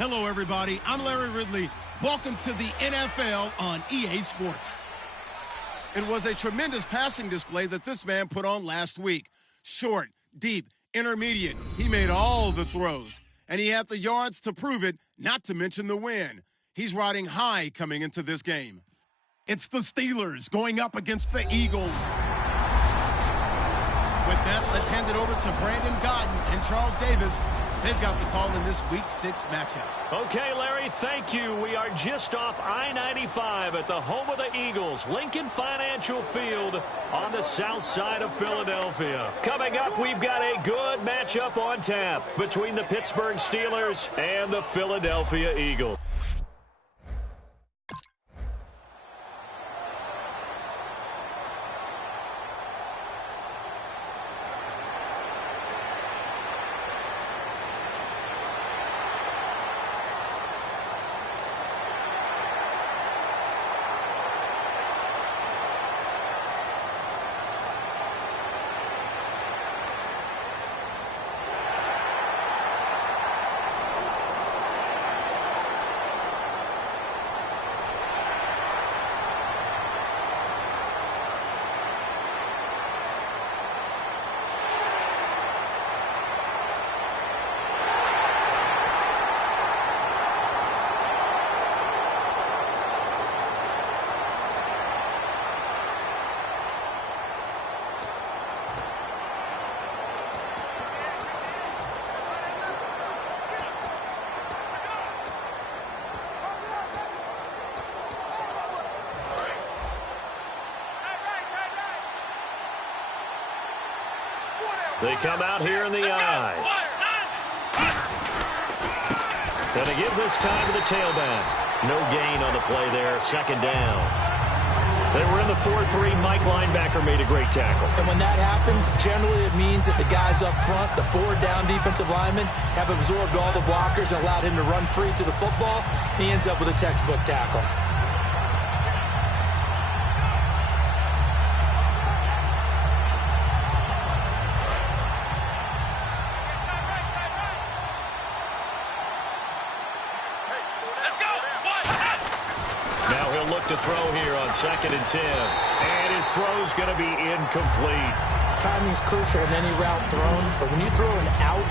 Hello, everybody. I'm Larry Ridley. Welcome to the NFL on EA Sports. It was a tremendous passing display that this man put on last week. Short, deep, intermediate. He made all the throws, and he had the yards to prove it, not to mention the win. He's riding high coming into this game. It's the Steelers going up against the Eagles. With that, let's hand it over to Brandon Godden and Charles Davis. They've got the call in this Week 6 matchup. Okay, Larry, thank you. We are just off I-95 at the home of the Eagles, Lincoln Financial Field on the south side of Philadelphia. Coming up, we've got a good matchup on tap between the Pittsburgh Steelers and the Philadelphia Eagles. They come out here in the eye. Gonna give this time to the tailback. No gain on the play there, second down. They were in the 4-3. Mike linebacker made a great tackle. And when that happens, generally it means that the guys up front, the 4-down defensive linemen, have absorbed all the blockers and allowed him to run free to the football. He ends up with a textbook tackle. To throw here on 2nd and 10. And his throw's going to be incomplete. Timing's crucial in any route thrown, but when you throw an out,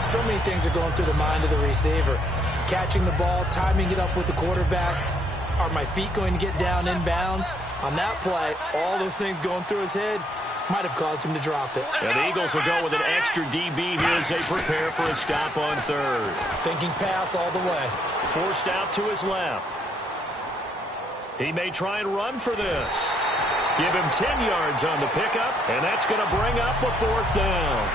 so many things are going through the mind of the receiver. Catching the ball, timing it up with the quarterback. Are my feet going to get down inbounds? On that play, all those things going through his head might have caused him to drop it. And the Eagles will go with an extra DB here as they prepare for a stop on 3rd. Thinking pass all the way. Forced out to his left. He may try and run for this. Give him 10 yards on the pickup, and that's going to bring up a 4th down.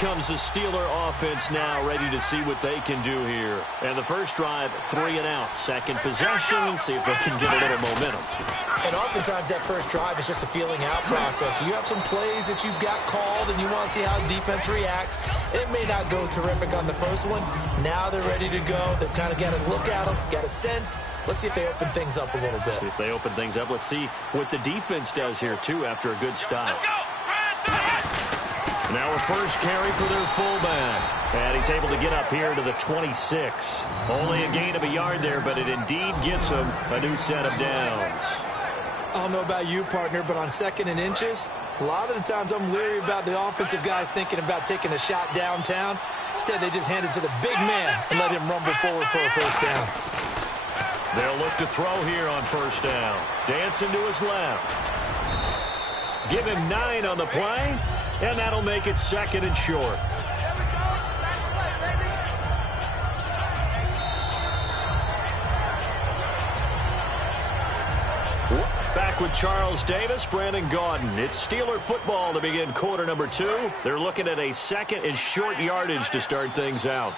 Comes the Steeler offense now, ready to see what they can do here. And the first drive, 3 and out. Second possession, see if they can get a little momentum. And oftentimes that first drive is just a feeling out process. You have some plays that you've got called and you want to see how defense reacts. It may not go terrific on the first one. Now they're ready to go. They've kind of got to look at them, got a sense. Let's see if they open things up a little bit. See if they open things up. Let's see what the defense does here, too, after a good stop. Now a first carry for their fullback. And he's able to get up here to the 26. Only a gain of a yard there, but it indeed gets him a new set of downs. I don't know about you, partner, but on 2nd and inches, a lot of the times I'm leery about the offensive guys thinking about taking a shot downtown. Instead, they just hand it to the big man and let him rumble forward for a first down. They'll look to throw here on first down. Dancing to his left. Give him 9 on the play. And that'll make it 2nd and short. Back back with Charles Davis, Brandon Gaudin. It's Steeler football to begin quarter number 2. They're looking at a second and short yardage to start things out.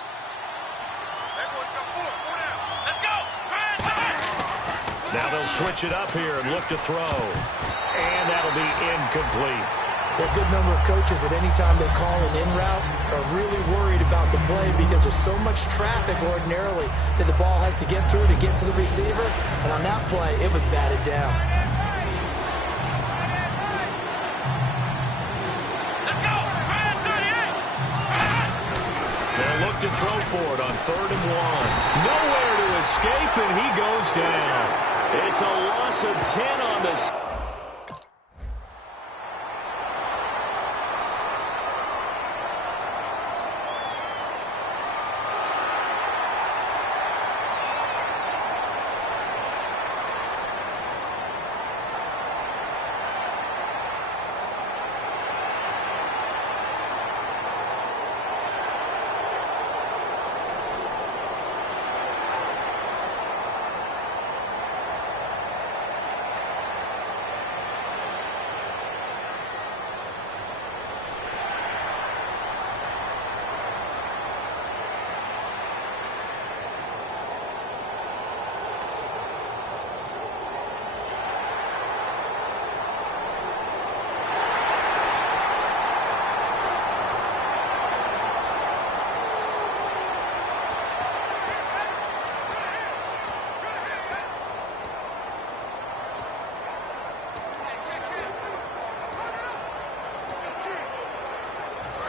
Now they'll switch it up here and look to throw. And that'll be incomplete. There are a good number of coaches that anytime they call an in route are really worried about the play because there's so much traffic ordinarily that the ball has to get through to get to the receiver. And on that play, it was batted down. They'll look to throw for it on 3rd and 1. Nowhere to escape, and he goes down. It's a loss of 10 on the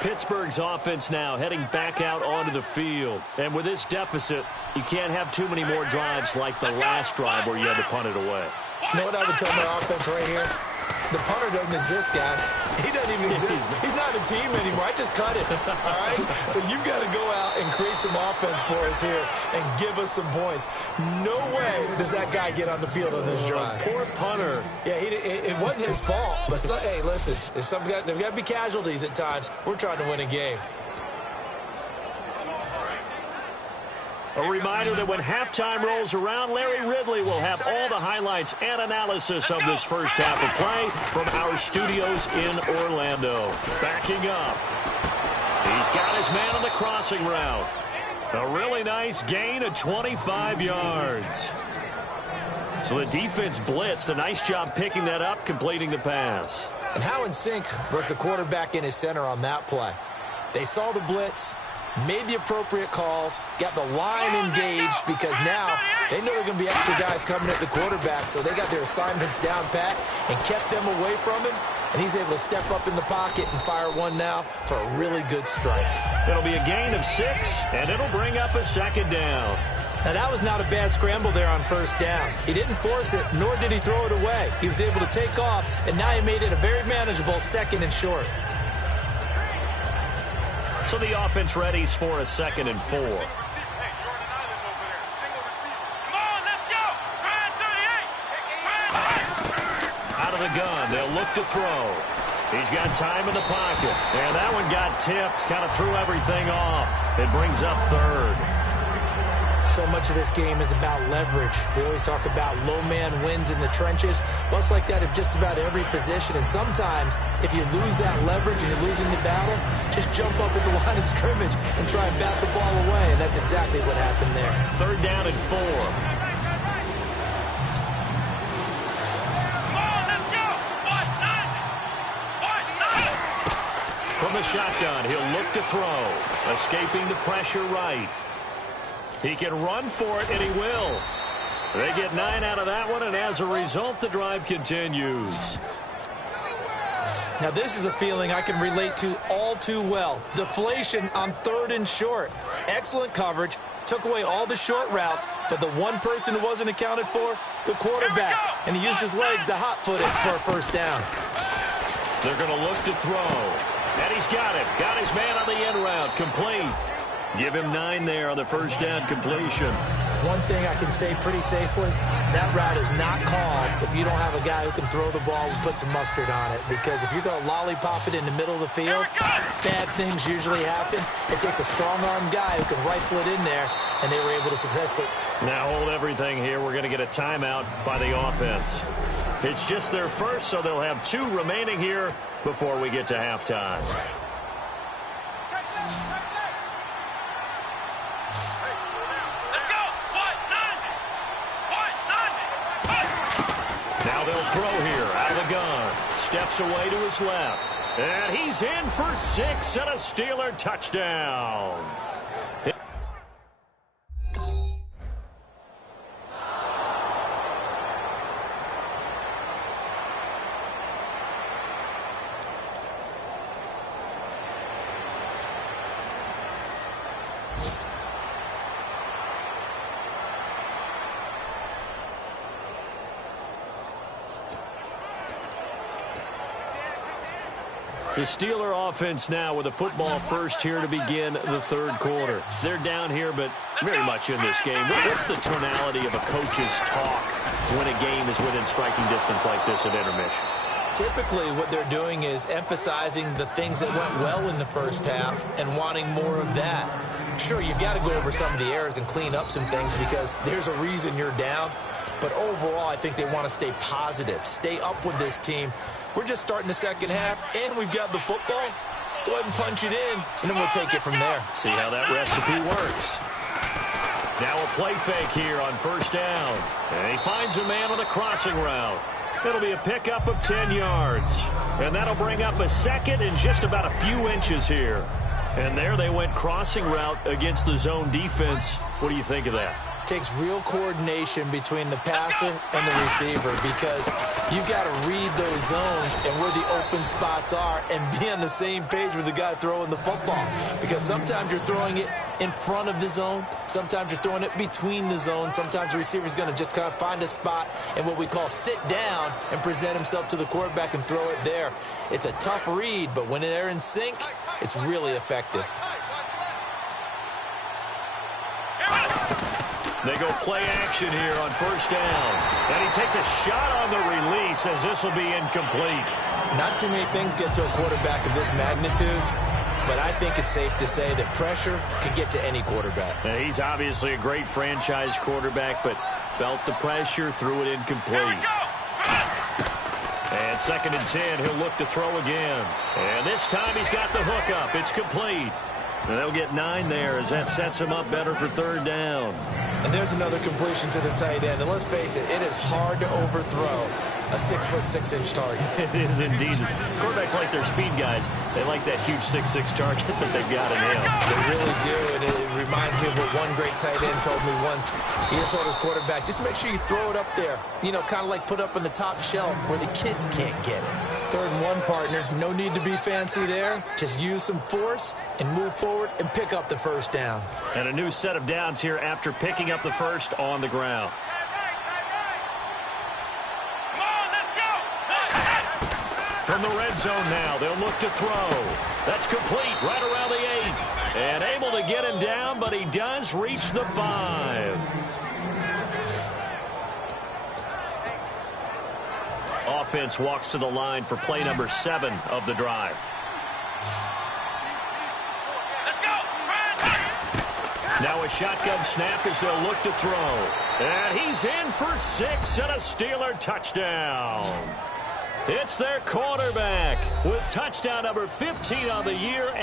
Pittsburgh's offense now heading back out onto the field. And with this deficit, you can't have too many more drives like the last drive where you had to punt it away. You know what I would tell my offense right here? The punter doesn't exist, guys. He doesn't even exist. He's not a team anymore. I just cut it, all right? So you've got to go out and create some offense for us here and give us some points. No way does that guy get on the field on this drive. Poor punter. Yeah, it wasn't his fault. But, hey, listen, there's got to be casualties at times. We're trying to win a game. A reminder that when halftime rolls around, Larry Ridley will have all the highlights and analysis of this first half of play from our studios in Orlando. Backing up. He's got his man on the crossing route. A really nice gain of 25 yards. So the defense blitzed. A nice job picking that up, completing the pass. And how in sync was the quarterback in his center on that play? They saw the blitz, made the appropriate calls, got the line engaged because now they know there are going to be extra guys coming at the quarterback, so they got their assignments down pat and kept them away from him, and he's able to step up in the pocket and fire one now for a really good strike. It'll be a gain of 6, and it'll bring up a second down. Now, that was not a bad scramble there on first down. He didn't force it, nor did he throw it away. He was able to take off, and now he made it a very manageable 2nd and short. So the offense readies for a 2nd and 4. Out of the gun, they'll look to throw. He's got time in the pocket. And that one got tipped, kind of threw everything off. It brings up 3rd. So much of this game is about leverage. We always talk about low man wins in the trenches. Well, it's like that in just about every position. And sometimes, if you lose that leverage and you're losing the battle, just jump up at the line of scrimmage and try and bat the ball away. And that's exactly what happened there. 3rd down and 4. From the shotgun, he'll look to throw. Escaping the pressure right. He can run for it, and he will. They get 9 out of that one, and as a result, the drive continues. Now, this is a feeling I can relate to all too well. Deflation on 3rd and short. Excellent coverage. Took away all the short routes, but the one person who wasn't accounted for, the quarterback. And he used his legs to hot-foot it for a first down. They're going to look to throw. And he's got it. Got his man on the end route. Complete. Give him 9 there on the first down completion. One thing I can say pretty safely, that route is not called if you don't have a guy who can throw the ball and put some mustard on it. Because if you're going to lollipop it in the middle of the field, bad things usually happen. It takes a strong-arm guy who can rifle it in there, and they were able to successfully Now hold everything here. We're going to get a timeout by the offense. It's just their first, so they'll have 2 remaining here before we get to halftime. Now they'll throw here out of the gun. Steps away to his left. And he's in for 6 and a Steeler touchdown. The Steeler offense now with a football first here to begin the third quarter. They're down here, but very much in this game. What's the tonality of a coach's talk when a game is within striking distance like this at intermission? Typically, what they're doing is emphasizing the things that went well in the first half and wanting more of that. Sure, you've got to go over some of the errors and clean up some things because there's a reason you're down. But overall, I think they want to stay positive, stay up with this team. We're just starting the second half, and we've got the football. Let's go ahead and punch it in, and then we'll take it from there. See how that recipe works. Now a play fake here on first down. And he finds a man on the crossing route. It'll be a pickup of 10 yards. And that'll bring up a second and just about a few inches here. And there they went crossing route against the zone defense. What do you think of that? Takes real coordination between the passer and the receiver because you've got to read those zones and where the open spots are and be on the same page with the guy throwing the football. Because sometimes you're throwing it in front of the zone. Sometimes you're throwing it between the zones. Sometimes the receiver's going to just kind of find a spot and what we call sit down and present himself to the quarterback and throw it there. It's a tough read, but when they're in sync, it's really effective. They go play action here on first down. And he takes a shot on the release as this will be incomplete. Not too many things get to a quarterback of this magnitude, but I think it's safe to say that pressure can get to any quarterback. Now, he's obviously a great franchise quarterback, but felt the pressure, threw it incomplete. And 2nd and 10, he'll look to throw again. And this time he's got the hook up. It's complete. And they'll get 9 there as that sets him up better for third down. And there's another completion to the tight end. And let's face it, it is hard to overthrow a 6'6" target. It is indeed. Quarterbacks like their speed guys. They like that huge 6'6" target that they've got in him. They really do, and it reminds me of what one great tight end told me once. He had told his quarterback, just make sure you throw it up there. You know, kind of like put up on the top shelf where the kids can't get it. 3rd and 1, partner. No need to be fancy there. Just use some force and move forward and pick up the first down. And a new set of downs here after picking up the first on the ground. From the red zone now, they'll look to throw. That's complete right around the 8. And able to get him down, but he does reach the 5. Offense walks to the line for play number 7 of the drive. Now a shotgun snap as they'll look to throw. And he's in for 6 and a Steeler touchdown. It's their quarterback with touchdown number 15 on the year.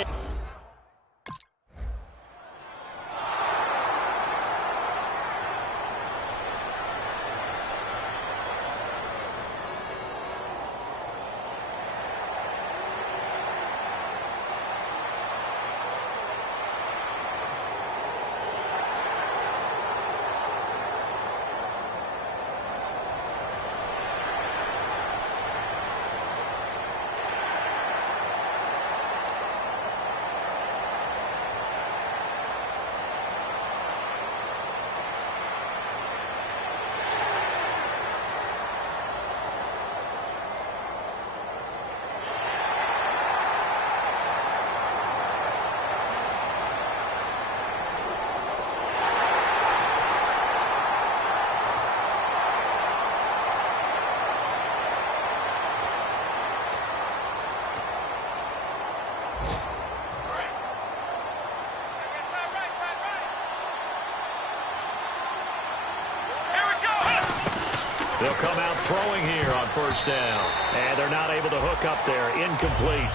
They'll come out throwing here on first down. And they're not able to hook up there. Incomplete.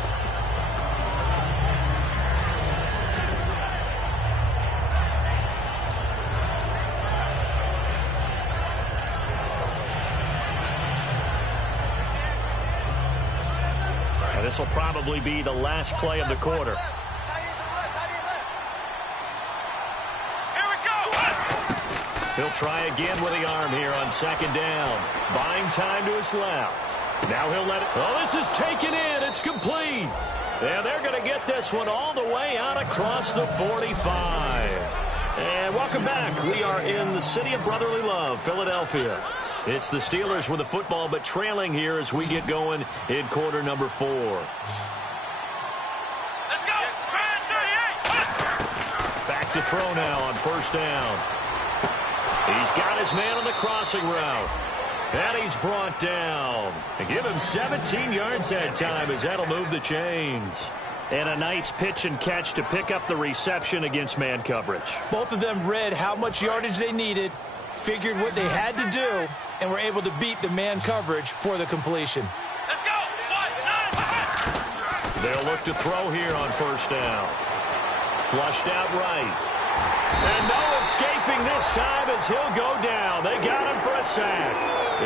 And this will probably be the last play of the quarter. He'll try again with the arm here on second down. Buying time to his left. Now he'll let it. Oh, this is taken in. It's complete. And they're going to get this one all the way out across the 45. And welcome back. We are in the city of brotherly love, Philadelphia. It's the Steelers with the football, but trailing here as we get going in quarter number 4. Let's go. Back to throw now on first down. He's got his man on the crossing route. And he's brought down. And give him 17 yards that time as that'll move the chains. And a nice pitch and catch to pick up the reception against man coverage. Both of them read how much yardage they needed, figured what they had to do, and were able to beat the man coverage for the completion. Let's go. 1-9. They'll look to throw here on first down. Flushed out right. And no escaping this time as he'll go down. They got him for a sack.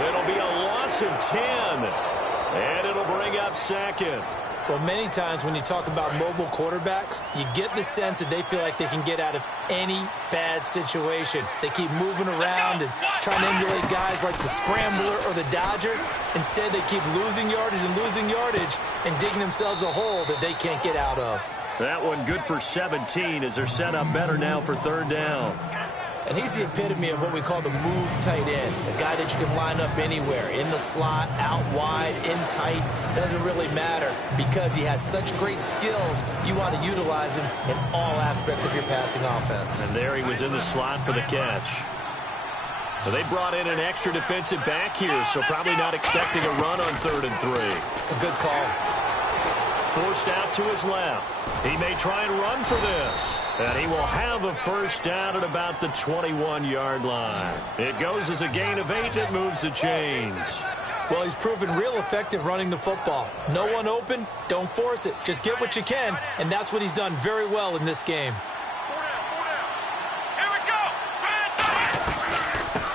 It'll be a loss of 10. And it'll bring up second. Well, many times when you talk about mobile quarterbacks, you get the sense that they feel like they can get out of any bad situation. They keep moving around and trying to emulate guys like the Scrambler or the Dodger. Instead, they keep losing yardage and digging themselves a hole that they can't get out of. That one good for 17 as they're set up better now for third down. And he's the epitome of what we call the move tight end, a guy that you can line up anywhere, in the slot, out wide, in tight, doesn't really matter because he has such great skills. You want to utilize him in all aspects of your passing offense. And there he was in the slot for the catch. So they brought in an extra defensive back here, so probably not expecting a run on 3rd and 3. A good call. Forced out to his left. He may try and run for this. And he will have a first down at about the 21-yard line. It goes as a gain of 8 that moves the chains. Well, he's proven real effective running the football. No one open, don't force it. Just get what you can, and that's what he's done very well in this game. Here we go.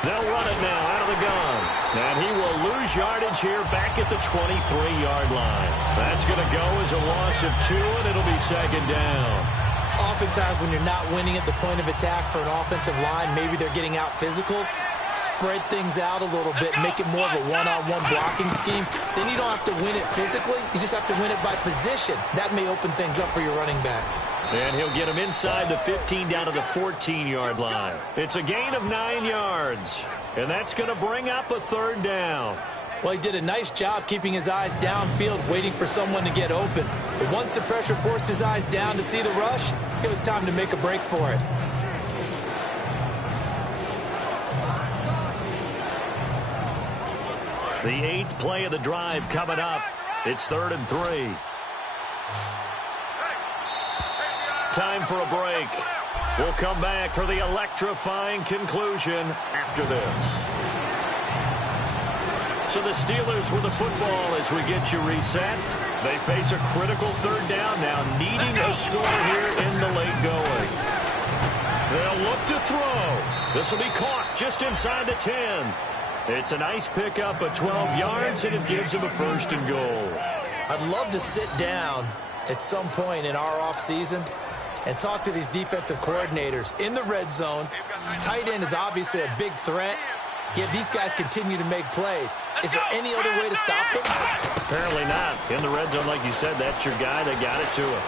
They'll run it now out of the gun. And he will lose yardage here back at the 23-yard line. That's going to go as a loss of 2, and it'll be second down. Oftentimes when you're not winning at the point of attack for an offensive line, maybe they're getting out physical, spread things out a little bit, make it more of a one-on-one blocking scheme. Then you don't have to win it physically. You just have to win it by position. That may open things up for your running backs. And he'll get him inside the 15 down to the 14-yard line. It's a gain of 9 yards. And that's going to bring up a third down. Well, he did a nice job keeping his eyes downfield, waiting for someone to get open. But once the pressure forced his eyes down to see the rush, it was time to make a break for it. The 8th play of the drive coming up. It's 3rd and 3. Time for a break. We'll come back for the electrifying conclusion after this. So the Steelers with the football as we get you reset. They face a critical third down now, needing a score here in the late going. They'll look to throw. This will be caught just inside the 10. It's a nice pickup of 12 yards, and it gives him a 1st and goal. I'd love to sit down at some point in our offseason and talk to these defensive coordinators in the red zone. Tight end is obviously a big threat, yet these guys continue to make plays. Is there any other way to stop them? Apparently not. In the red zone, like you said, that's your guy. They got it to him.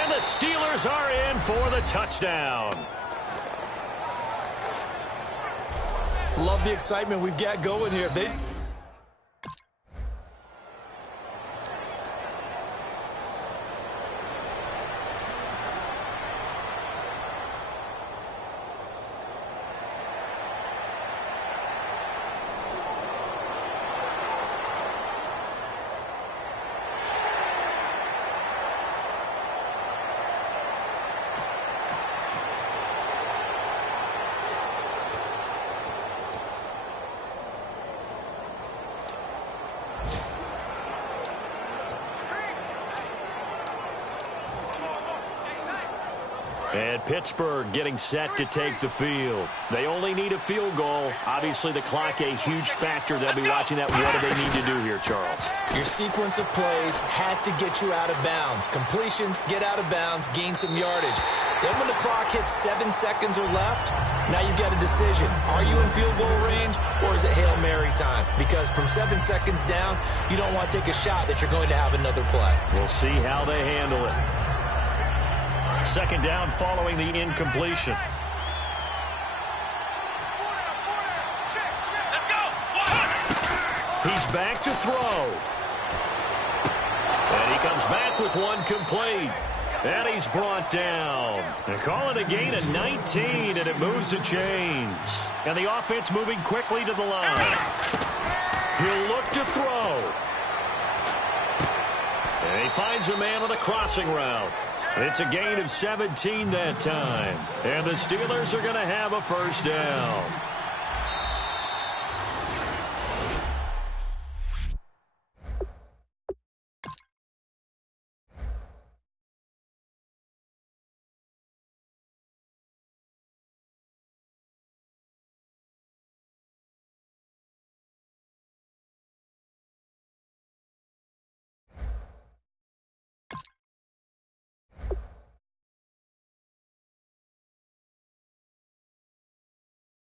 And the Steelers are in for the touchdown. Love the excitement we've got going here. And Pittsburgh getting set to take the field. They only need a field goal. Obviously, the clock a huge factor. They'll be watching that. What do they need to do here, Charles? Your sequence of plays has to get you out of bounds. Completions, get out of bounds, gain some yardage. Then when the clock hits 7 seconds or left, now you've got a decision. Are you in field goal range, or is it Hail Mary time? Because from 7 seconds down, you don't want to take a shot that you're going to have another play. We'll see how they handle it. Second down following the incompletion. He's back to throw. And he comes back with one complete. And he's brought down. They call it a gain of 19, and it moves the chains. And the offense moving quickly to the line. He'll look to throw. And he finds a man on a crossing route. It's a gain of 17 that time. And the Steelers are going to have a first down.